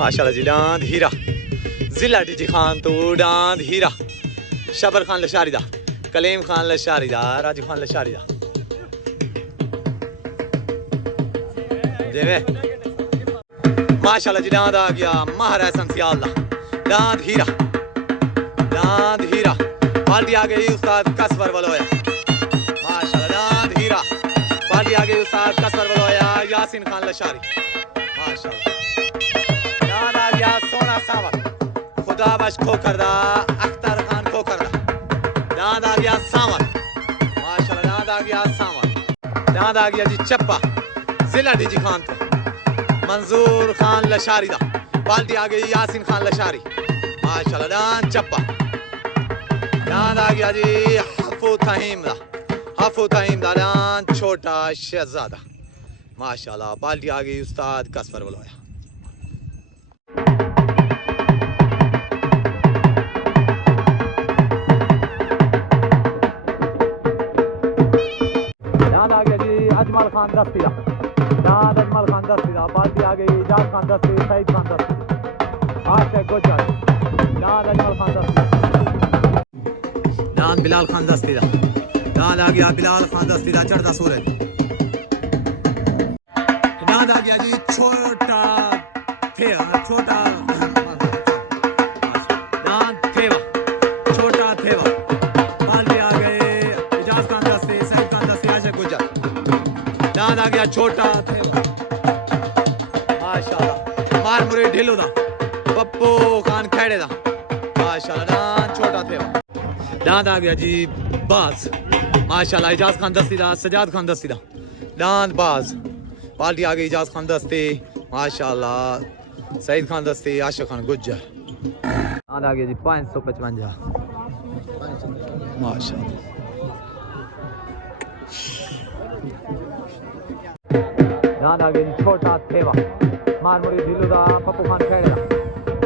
माशाल्लाह जी डांद हीरा जिला टीची खान तो डांद हीरा शबर खान लशारी दा कलीम खान लशारी दा राजू खान लशारी दा माशाल्लाह जी डांद आ गया महर एहसन सियाल दा डांद हीरा पार्टी आ गई उस्ताद कसवर वलोया माशाल्लाह डांद हीरा पार्टी आ गई उस्ताद कसवर वलोया यासीन खान लशारी माशाल्लाह डांद आ गया सोना सावर खुदा बश खोकर दा अख्तर खान खोकर दा डांद आ गया सावर माशाल्लाह डांद आ गया सावर डांद आ गया जी चप्पा जिला डीजी खान तो मंजूर खान लशारी दा पार्टी आ गई यासीन खान लशारी माशाल्लाह डांद चप्पा डांद आ गया जी हफू तहीम दा डांद छोटा शहजादा माशाल्लाह पार्टी आ गई उस्ताद कसवर वलोया डांद आ गया जी अजमल खान दस्ती दा डांद अजमल खान दस्ती दा पार्टी आ गई इजाज खान दस्ती सईद खान दस्ती आशिक गुजर डांद अजमल खान दस्ती डांद बिलाल खान दस्ती दा डांद आ गया बिलाल खान दस्ती दा चढ़ता सूरज डांद आ गया जी छोटा थेवा छोटा थेवा पार्टी आ गए इजाज खान दस्ती सईद खान दस्ती आशिक गुजर डांद आ गया छोटा थेवा माशाल्लाह मार मुरे ढिलो दा पप्पू खान खेड़े दा माशाल्लाह डांद छोटा थेवा डांद आ गया जी बाज माशाल्लाह इजाज खान दस्ती दा सजाद खान दस्ती दा डांद बाज पार्टी आ गई इजाज खान दस्ती माशाल्लाह सईद खान दस्ती आशिक खान गुज्जर डांद आ गया जी 555 माशाल्लाह डांद आ गया जी छोटा थेवा मारमुरी ढीलू दा पप्पू खान खेड़े दा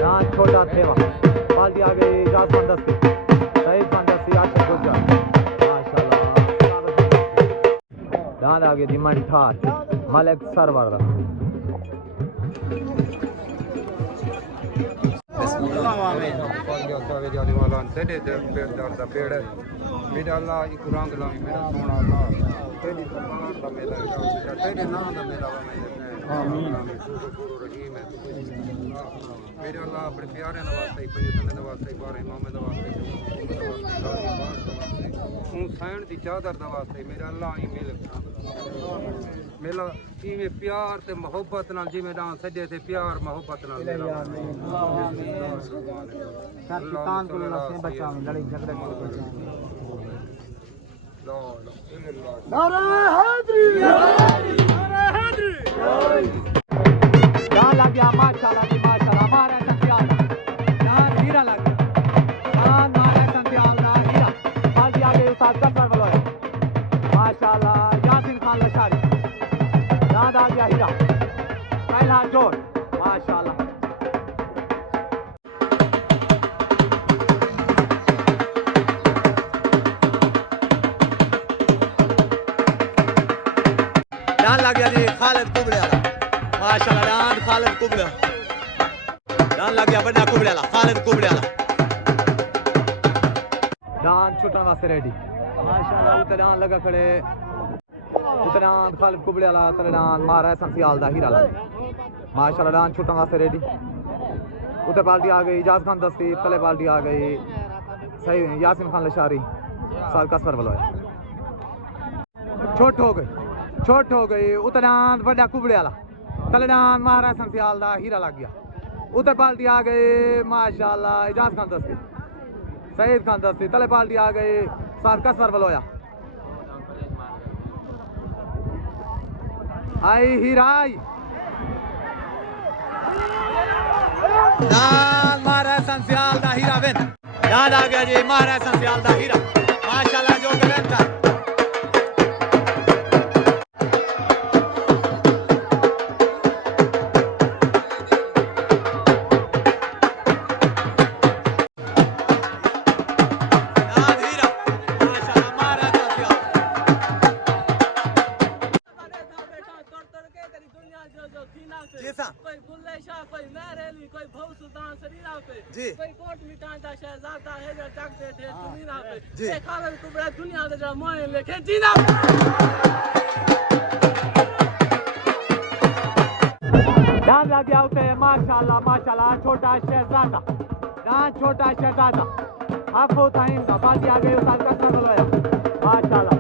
डांद छोटा थेवा पार्टी आ गई इजाज खान दस्ती सईद खान दस्ती आशिक गुज्जर माशाल्लाह डांद आ गया जी मंठार मलिक सरवर दा मेरा अल्लाह एक रंग लाई मेरा सोना अल्लाह तेरी सरकार दा मेरा तेरे नाम दा मेरा आमीन रहीम है मेरे अल्लाह अपने प्यारे नवासे पैगंबर नवासे बारे इमाम नवासे हुसैन दी चादर नवासे मेरा अल्लाह ही मिल मेरा इवें प्यार ते मोहब्बत नाल जिवें डांस सजे ते प्यार मोहब्बत नाल मेरा शैतान को लसे बचावे लड़ाई झगड़े को बचावे नारा हैदरी नारा हैदरी डाल लग गया माशाल्लाह जी माशाल्लाह हमारा संत्याल डाल हीरा लग गया डाल मारा संत्याल ना हीरा बाकी आगे उस्ताद कसवर वलोया माशाल्लाह यासीन खान लशारी डाल आ गया हीरा पहला जोर माशाल्लाह डाल लग गया जी खालिद कुबड़े वाला माशाल्लाह डांद खालिद कुबड़े डांद लग गया बड़ा कुबड़े वाला खालिद कुबड़े वाला डांद छुटने वास्ते रेडी माशाल्लाह उते डांद लगा खड़े उते डांद खालिद कुबड़े वाला तले डांद मारा है संसियाल दा हीरा लगा माशाल्लाह डांद छुटने वास्ते रेडी उते पार्टी आ गई इजाज खान दस्ती तले पार्टी आ गई सही यासीन खान लशारी साल कसवर वलोया छोट हो गई उते डांद बड़ा कुबड़े वाला तले डांद मारा संसियाल दा हीरा लग गया उते पार्टी आ गई माशाल्लाह इजाज खान दस्ती सईद खान दस्ती तले पार्टी आ गई साल कसवर वलोया आई हीरा आई डांद मारा संसियाल दा हीरा बिन डांद आ गया जी मारा संसियाल दा हीरा माशाल्लाह जो गलत था पे, जी साहब। कोई बुल्ले शाह, कोई महरेली, कोई भव सुल्तान सरीरा पे, जी। कोई कोट मिटान दा शहजादा है जो जग दे थे सुमीरा पे, जी। एक खालद कुबड़ा दुनिया दे जड़ा मोए लेके जीना। डांस लग गया उसे माशाल्लाह माशाल्लाह छोटा शहजादा डांस छोटा शहजादा आपको टाइम का बाकी आ गए उस्ताद का सुन लो यार माशाल्लाह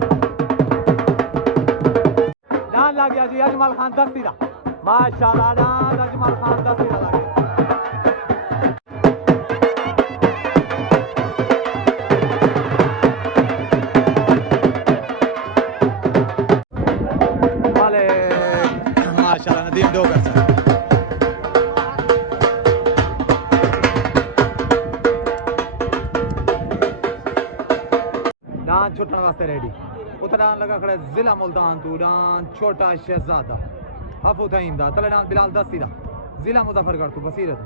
डांस लग गया जी अजमल खान दस्ती दा माशाल्लाह डांस अजमल खान दस्ती दा लग गया वाले माशाल्लाह नदीम डोगर सर डांस छुटने वास्ते रेडी उतरान लगा खड़े जिला मुल्तान तू डांस छोटा शहजादा हफू तईम दा तले डांस बिलाल दस्ती दा जिला मुजफ्फरगढ़ तू बसीरत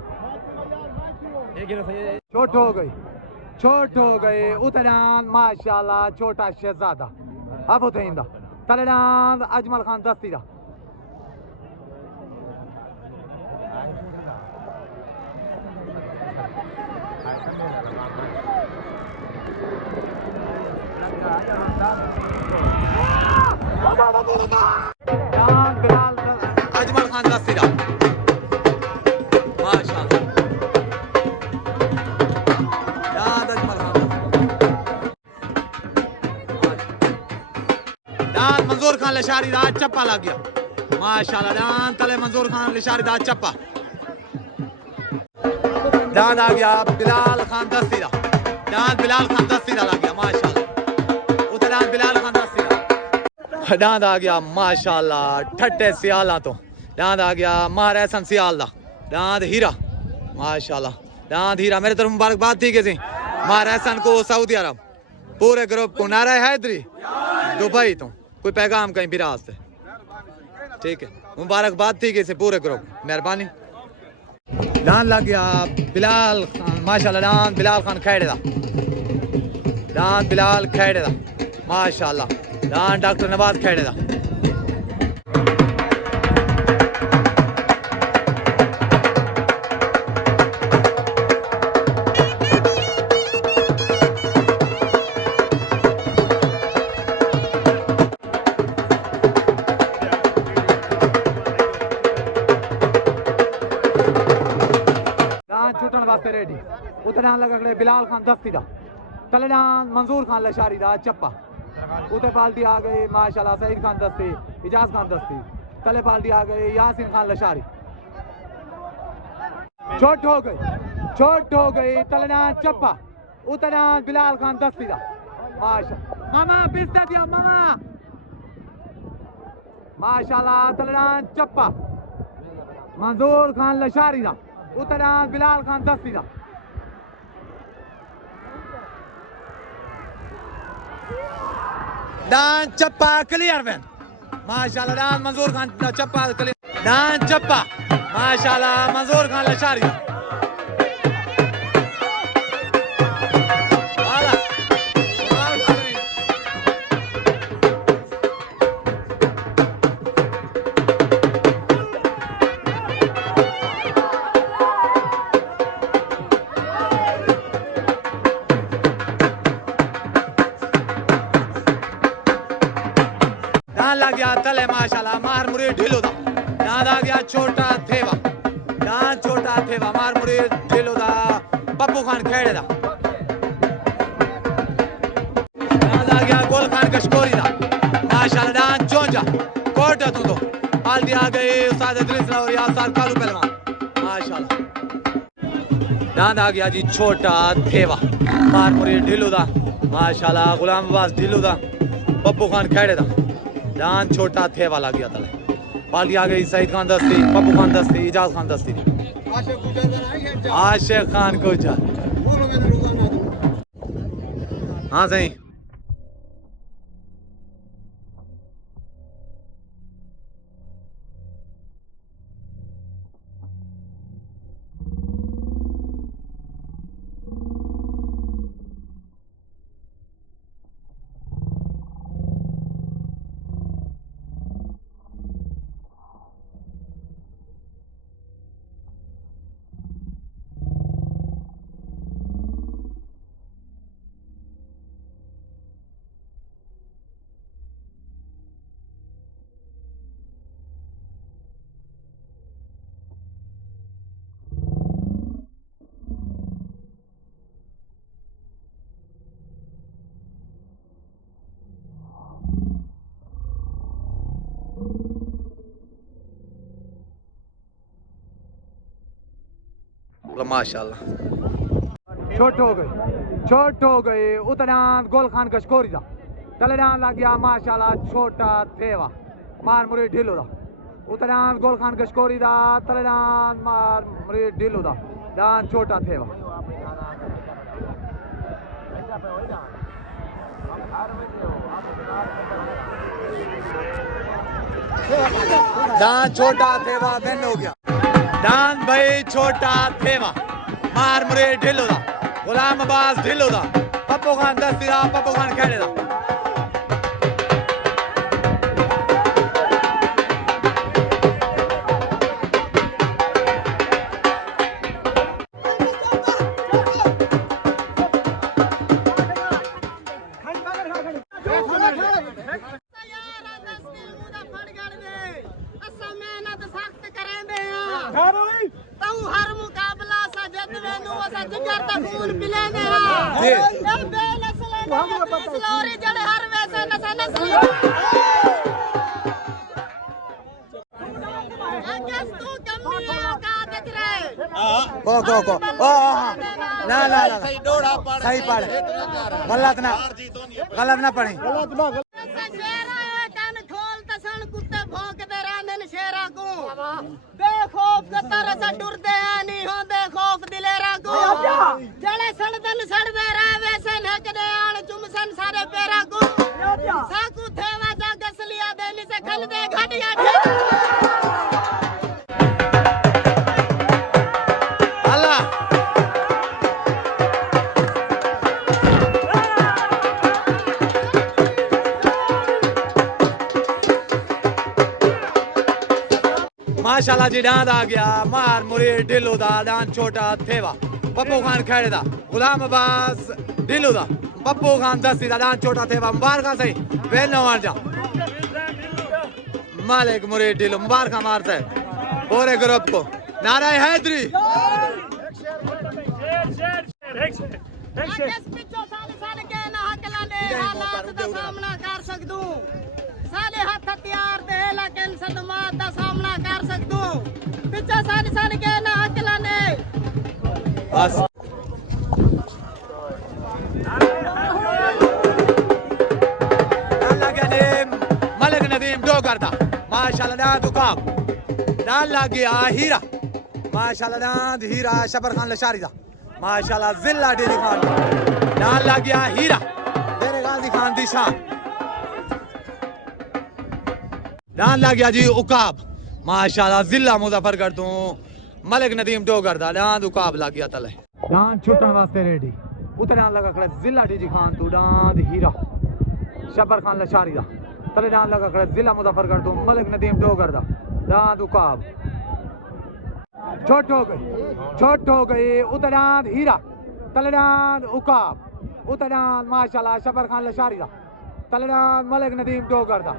छोट हो गए उतरान माशाल्लाह छोटा शहजादा हफू तईम दा तले डांस अजमल खान दस्ती दा अजमल खान दस्ती दा माशाल्लाह डांस अजमल खान डांस मंजूर खान लशारी दा चप्पा लग गया माशाल्लाह डांस तले मंजूर खान लशारी दा चप्पा डांस आ गया बिलाल खान दस्ती दा डांस बिलाल खान दस्ती दा लग गया माशाल्लाह उधर डांस बिलाल खान दस्ती दा डांस आ गया माशाल्लाह ठट्टे सियाला तो डांस आ गया महारासन सियाल दा डांस हीरा माशाल्लाह डांस हीरा मेरे तरफ मुबारकबाद थी किसी महारासन को सऊदी अरब पूरे ग्रुप को नारा हैदरी दुबई तो कोई पैगाम कहीं भी रास्ते ठीक है मुबारकबाद थी किसी पूरे ग्रुप मेहरबानी डांस लग गया बिलाल खान माशाल्लाह डांस बिलाल खान खेड़े दा डांस बिलाल खेड़े दा माशाल्लाह डांस डॉक्टर नवाज खेड़े दा छुटन वास्ते रेडी उते डांस लगा खड़े बिलाल खान दस्ती दा तले डांस मंजूर खान लशारी दा चप्पा उते पार्टी आ गई माशाल्लाह सईद खान दस्ती इजाज खान दस्ती तले पार्टी आ गई यासीन खान लशारी छोट हो गई तले डांस चप्पा उते डांस बिलाल खान दस्ती दा माशाल्लाह मामा बिस्ता दिया मामा माशाल्लाह तले डांस चप्पा मंजूर खान लशारी दा उते डांस बिलाल खान दस्ती दा डांस चप्पा क्लियर वैन माशाल्लाह डांस मंजूर खान चप्पा क्लियर डांस चप्पा माशाल्लाह मंजूर खान लशारी लग गया तले माशाल्लाह मार मुरीद ढिलो दा डांस आ गया छोटा थेवा डांस छोटा थेवा मार मुरीद ढिलो दा पप्पू खान खेड़े दा डांस आ गया गोल खान कशकोरी दा माशाल्लाह डांस चोंजा कोट तू तो हाल आ गई उस्ताद इदरीस और या उस्ताद कालू पहलवान माशाल्लाह डांस आ गया जी छोटा थेवा मार मुरीद ढिलो दा माशाल्लाह गुलाम अब्बास ढिलो दा पप्पू खान खेड़े दा डांस छोटा थे वाला गया था पाली आ गई सईद खान दस्ती पप्पू खान दस्ती इजाज खान दस्ती आशिक खान गुजर हाँ सही माशाल्लाह छोट हो गए उतना गोल खान कशकोरी दा तलेडान लग गया माशाल्लाह छोटा थेवा मार मुरे ढिलो दा उतना गोल खान कशकोरी दा तलेडान मार मुरे ढिलो दा दान छोटा थेवा दान छोटा थेवा बेन हो गया दान भाई छोटा थेवा मार मुरे ढिलो दा गुलाम अब्बास ढिलो दा पप्पू खान दस्ती दा पप्पू खान खेड़े दा हर मुकाबला सा जद वेनू असा जिगर दा खून पिलेंदे हां जी। ए बेनस्ल नस्लोरी जड़े हर वैसे नस्ल अगस तू कमी का दिख रहे को ना सही डोड़ा पड़ सही पड़ गलत ना पड़ी शेरा कान खोल तसन कुत्ते भौंकदे रहंदे शेरा को बेखौफ कतर सा डरदे नहीं होंदे खौफ दिलेरा को जड़े सड़दे रह वैसे नकदे आण चुमसन सारे पेरा को साकू थेवा जा गसलिया देनी से खल दे घटिया अल्लाह माशाल्लाह जी डांद आ गया मार मुरे ढिलो दा डांद छोटा थेवा पप्पू खान खेड़े दा गुलाम अब्बास ढिलो दा पप्पू खान दस्ती दा डांद छोटा थेवा मुबारक सही वेल नवार जा मालिक मुरे ढिलो मुबारक मार से पूरे ग्रुप को नारा हैदरी अगस पिछो साल के ना हकला ने हालात दा सामना कर सकदू साले हाथ हथियार दे लेकिन सदमात दा सामना कर सकदू पिछो साल के ना हकला ने बस मलिक नदीम दो करता माशाल्लाह दाद उकाब दाल लग गया हीरा माशाल्लाह दाद हीरा शबर खान लशारी दा माशाल्लाह जिला डेरी खान दाल लग गया हीरा डेरे गाजी खान दी शान दाल लग गया जी उकाब माशाल्लाह जिला मुजफ्फरगढ़ तो मलिक नदीम दो करता दाद उकाब लग गया तले दान छुटन वास्ते रेडी उतना लगा खड़े जिला डीजी खान तू दांद हीरा शबर खान लशारी दा तले दान लगा खड़े जिला मुजफ्फरगढ़ तू मलिक नदीम डोगर दा दांद उकाब छोट हो गई उतना हीरा तले दांद उकाब उतना माशाल्लाह शबर खान लशारी दा तले दांद मलिक नदीम डोगर दा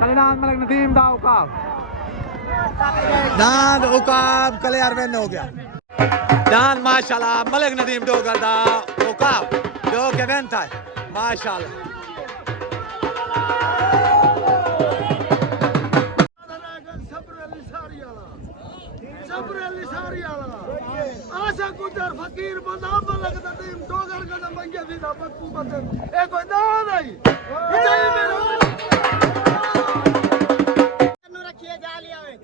तलेदान मलिक नदीम दा उकाब दान उकाब कले अरवेन हो गया दान माशाल्लाह मलिक नदीम दो करदा उकाब दो के वेन था माशाल्लाह आशा गुजर फकीर बंदा मलिक नदीम डोगर का मंगे भी ना पक्कू बंदे ए कोई ना नहीं चाहिए मेरे रखिए जालियां में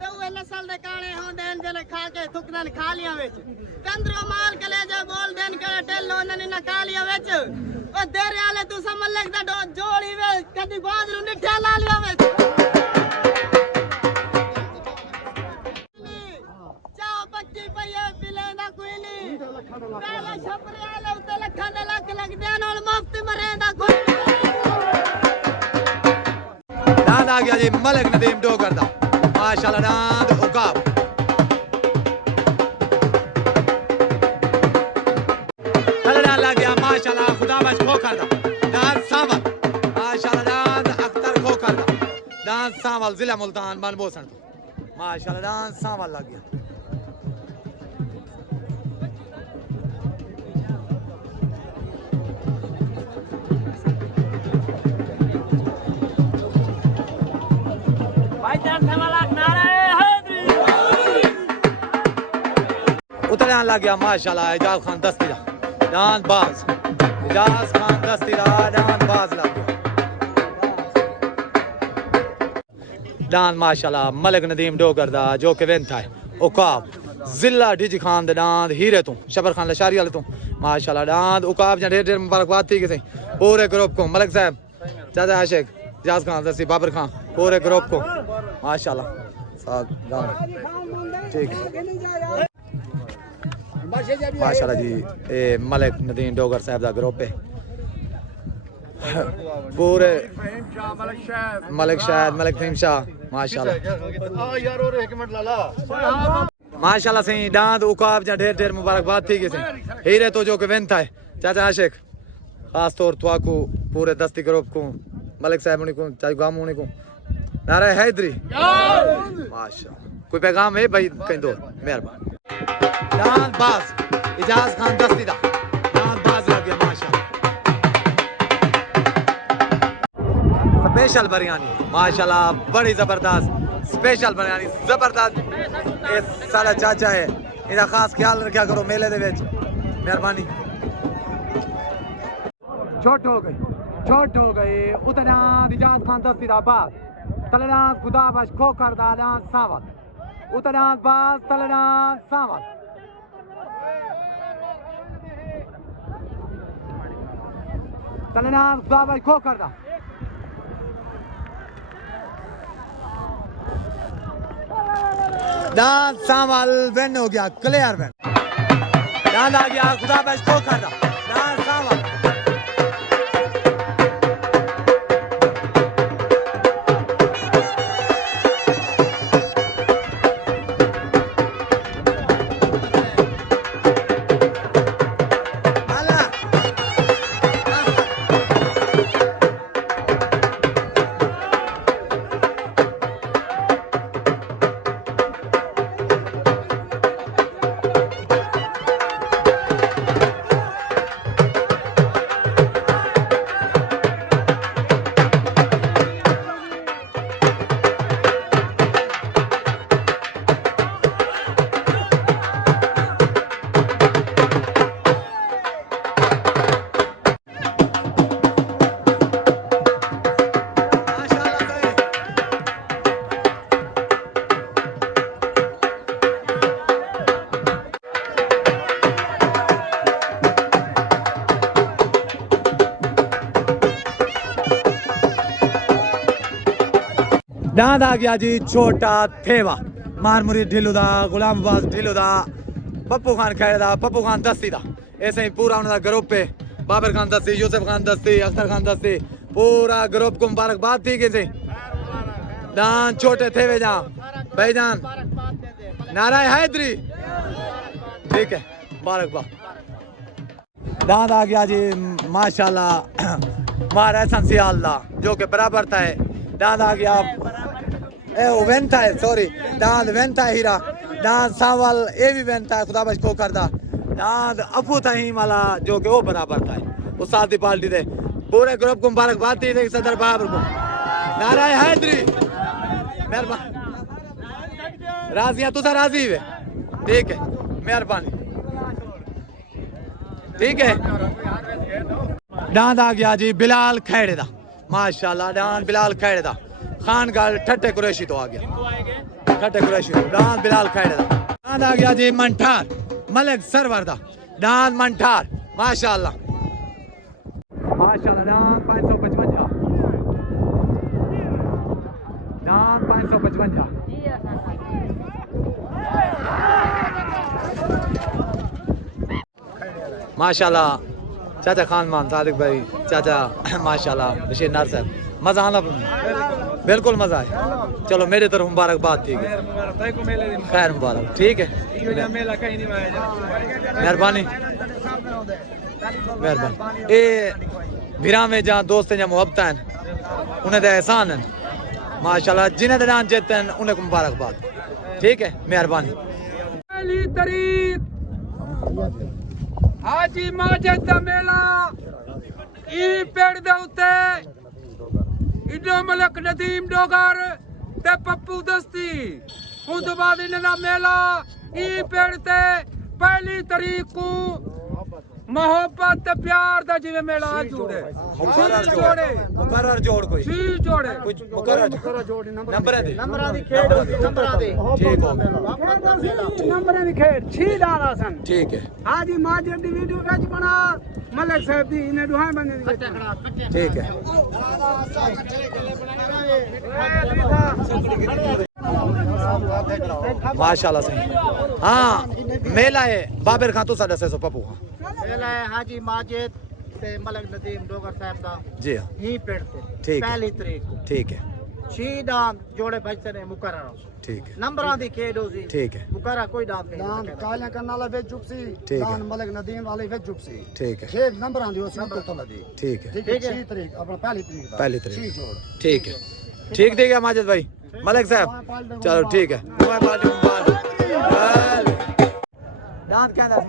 तो वे नस्ल दे काणे होंदे जने खा के थुकदन खालियां विच कंदरो माल कलेजा बोल देन के टेलो ननी ना कालियां विच ओ देरे वाले तू समझ लगदा डो जोड़ी वे कदी बाजरू निठा लालियां विच चाओ पक्की पईए पिले ना कोई नहीं पहला छपरे वाले उते लखां दे लख लगदे नाल मुफ्त मरेंदा कोई दान आ गया जी मलिक नदीम दो करदा माशाल्लाह दान उकाब तलेदान लग गया माशाल्लाह खुदा बच खो करदा दान सावल माशाल्लाह दान अख्तर खो करदा दान सावल जिला मुल्तान बनबोसन माशाल्लाह दान सावल लग गया आन लग गया माशाल्लाह इजाज खान दस्ती दा डांस बाज इजाज खान दस्ती दा डांस बाज लग गया डांस माशाल्लाह मलिक नदीम डोगर दा जो कि वेंथ है उकाब जिला डिजी खान दे डांस हीरे तू शबर खान लशारी वाले तू माशाल्लाह डांस उकाब जा ढेर ढेर मुबारकबाद थी किसी पूरे ग्रुप को मलिक साहब चाचा आशिक इजाज खान दस्ती बाबर खान पूरे ग्रुप को माशाल्लाह साथ डांस ठीक है माशाल्लाह जी ये मलिक नदीम डोगर साहब दा ग्रुप है पूरे मलिक शाह मलिक नदीम शाह माशाल्लाह माशाल्लाह सही डांद उकाब जा ढेर ढेर मुबारकबाद थी किसी हीरे तो जो कि वेंथ है चाचा आशिक खास तौर तो पूरे दस्ती ग्रुप को मलिक साहब को चाचा गामू को नारा हैदरी माशाल्लाह कोई पैगाम है भाई कहीं दो मेहरबान डांस बाज इजाज खान दस्ती दा डांस बाज लग गया माशाल्लाह स्पेशल बिरयानी माशाल्लाह बड़ी जबरदस्त स्पेशल बिरयानी जबरदस्त ये सारा चाचा है इहदा खास ख्याल रखा करो मेले दे विच मेहरबानी छोट हो गई उतना इजाज खान दस्ती दा बाज तलना खुदा बश को कर दा डांस सावत उतना बाज तलना सावत तलना खुदा बश को कर दा डांस सावल वेन हो गया क्लियर वेन डांस आ गया खुदा बश को कर दा डांस सावल डांद आ गया जी छोटा थेवा मारमुरी ढिल्लू दा गुलाम अब्बास ढिल्लू दा पप्पू खान खैर दा पप्पू खान दस्ती दा ऐसे ही पूरा उनका ग्रुप है बाबर खान दस्ती यूसुफ खान दस्ती अख्तर खान दस्ती पूरा ग्रुप को मुबारकबाद थी किसी डांद छोटे थेवे जा भाईजान नारा हैदरी ठीक है मुबारकबाद डांद आ गया जी माशाल्लाह मार एहसन सियाल दा जो कि बराबर था है डांद आ गया वेंथा है सॉरी डांद वेंथा हीरा डांद सावल ये भी वेंथा है खुदा बच को करदा डांद अफू था ही माला जो कि वो बराबर था उस साथ की पार्टी दे पूरे ग्रुप को मुबारकबाद दी थी सदर बाबर को नारा हैदरी मेहरबान राजियां तुसा राजी हुए ठीक है मेहरबानी ठीक है डांद आ गया जी बिलाल खैड़े दा माशाल्लाह डांद बिलाल खैड़े दा खान गाल ठट्टे कुरैशी तो आ गया ठट्टे कुरैशी डांद बिलाल खैड़े दा डांद आ गया जी मंठार मलिक सरवर दा डांद मंठार माशाल्लाह माशाल्लाह डांद 555 डांद 555 माशाल्लाह चाचा खान मान सादिक भाई चाचा माशाल्लाह बशीर नार साहब मजा आना बिल्कुल मजा आया चलो मेरे तरफ मुबारकबाद ठीक है खैर मुबारक ठीक है मेहरबानी मेहरबानी ये भिरा में जहाँ दोस्त हैं जहाँ मोहब्बत हैं उन्हें तो एहसान है माशाल्लाह जिन्हें तो डांस जीतते हैं उन्हें मुबारकबाद ठीक है मेहरबानी हाजी माजिद दा मेला ई पेड़ दे उत्ते इडो मलिक नदीम डोगर ते पप्पू दस्ती हुन तो बाद इन्हां दा मेला ई पेड़ ते पहली तारीख को मोहब्बत ते प्यार दा जिवें मेला जुड़े मुकर्रर जोड़ कोई सी जोड़े कुछ मुकर्रर जोड़ नंबर दे नंबरां दी खेड नंबरां दी ठीक हो नंबरां दी खेड 6 दाना सन ठीक है हाजी माजिद दी वीडियो विच बना मलिक साहब दी इने दुहाई बंदे दी ठीक है माशाल्लाह सही हाँ मेला है बाबर खां तो साडा से सो पप्पू खां मेला है हाजी माजिद ते मलिक नदीम डोगर साहब दा जी हाँ ही पेड़ ते ठीक है। पहली तारीख ठीक है छी दान जोड़े बजते ने मुकर्रर ठीक है नंबरां दी खेड होसी ठीक है मुकर्रर कोई दान नहीं दान काले करने वाला वे जुपसी ठीक है। दान मलिक नदीम वाले वे जुपसी ठीक है खेड नंबरां दी उस को तला दी ठीक है ठीक है 6 तारीख अपना पहली तारीख दा पहली तारीख। 6 जोड़ ठीक है ठीक देगा माजिद भाई मलिक साहब चलो ठीक है तुम्हारी पार्टी मुबारक दांत क्या दांत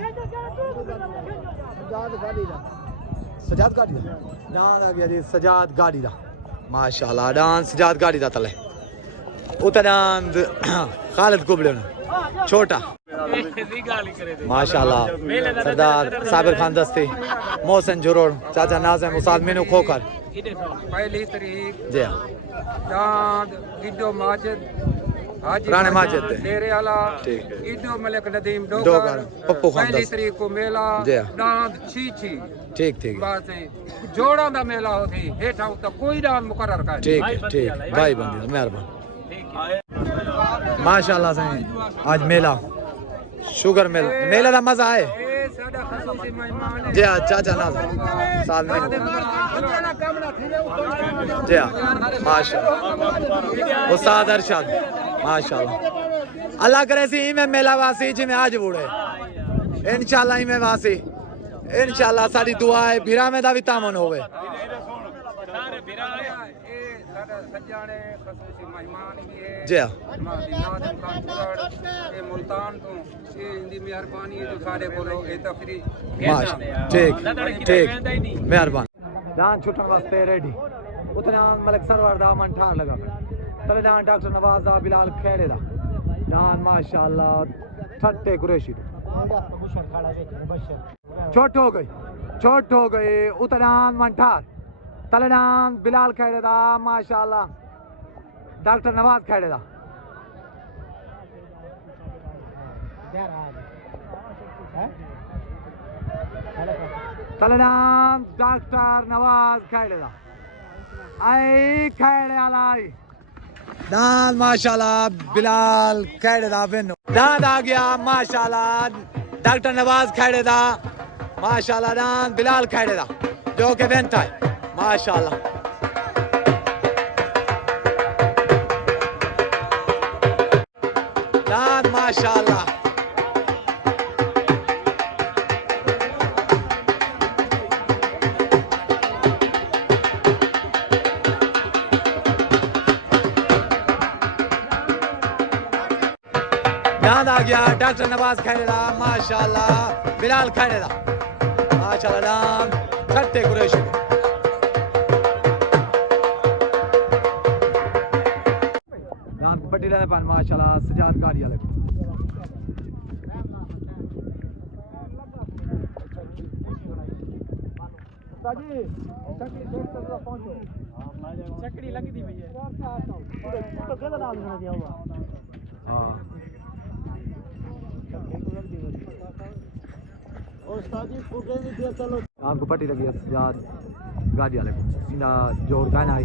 सजाद गाड़ी दा दांत आ गया जी सजाद गाड़ी दा माशाल्लाह दांत सजाद गाड़ी दा तले उता दांत खालिद कुबले छोटा माशाल्लाह सरदार साबिर खान दस्ती मोहसिन जुरोड़ चाचा नाज़िम उस्ताद मीनू खोकर पहली तारीख जी हाँ दांद इडो माजिद हाजी राणे माजिद दे। डेरे वाला ठीक। इडो मलिक नदीम डोगर, डोगर पप्पू खान पहली दस। तारीख को मेला जी हाँ। दांद छी ठीक ठीक बस जोड़ा दा मेला होती हेठा तो कोई दान मुकर्रर कर ठीक है ठीक भाई बंदी मेहरबान माशाल्लाह सही आज मेला शुगर मेला मेला का मजा है ए साडा खसूसी मेहमान है जी हाँ चाचा नाज़िम साल में जी हाँ माशाल्लाह उस्ताद अरशद माशाल्लाह अल्लाह करे सी में मेला वासी जिमें आज बूढ़े इंशाल्लाह में वासी इंशाल्लाह साडी दुआ है भीरा में दा भी तामन होवे सज्जाने खसूसी मेहमान भी है जी हाँ मुल्तान तो इंदी मेहरबानी है जो साडे कोलो ए तफरी माशा ठीक ठीक मेहरबान दान छुटन वास्ते रेडी उतना मलिक सरवर दा मन ठार लगा तले दान डॉक्टर नवाज दा बिलाल खेड़े दा दान माशाल्लाह ठट्टे कुरैशी छोट हो गई उतना मन ठार तले दान बिलाल खेड़े दा माशाल्लाह डॉक्टर नवाज खेड़े दा तलेदान डॉक्टर नवाज खेड़े दा आई खेड़े आलाई दान माशाल्लाह बिलाल खेड़े दा बिन दान आ गया माशाल्लाह डॉक्टर नवाज खेड़े दा माशाल्लाह दान बिलाल खेड़े दा जो के बेंता है माशाल्लाह दान माशाल्लाह दान आ गया डॉक्टर नवाज खैरेदा माशाल्लाह बिलाल खैरेदा माशाल्लाह दान छट्टे कुरैशी दान पट्टी रहने पर माशाल्लाह सजाद गाड़ी अलग चकड़ी लगी थी भैया तो केदा नाम सुना दिया हुआ हां और साजी फुके भी दिया चलो आपको पट्टी लगी है सजाद गाड़ी वाले को सीधा जोड़ कहना है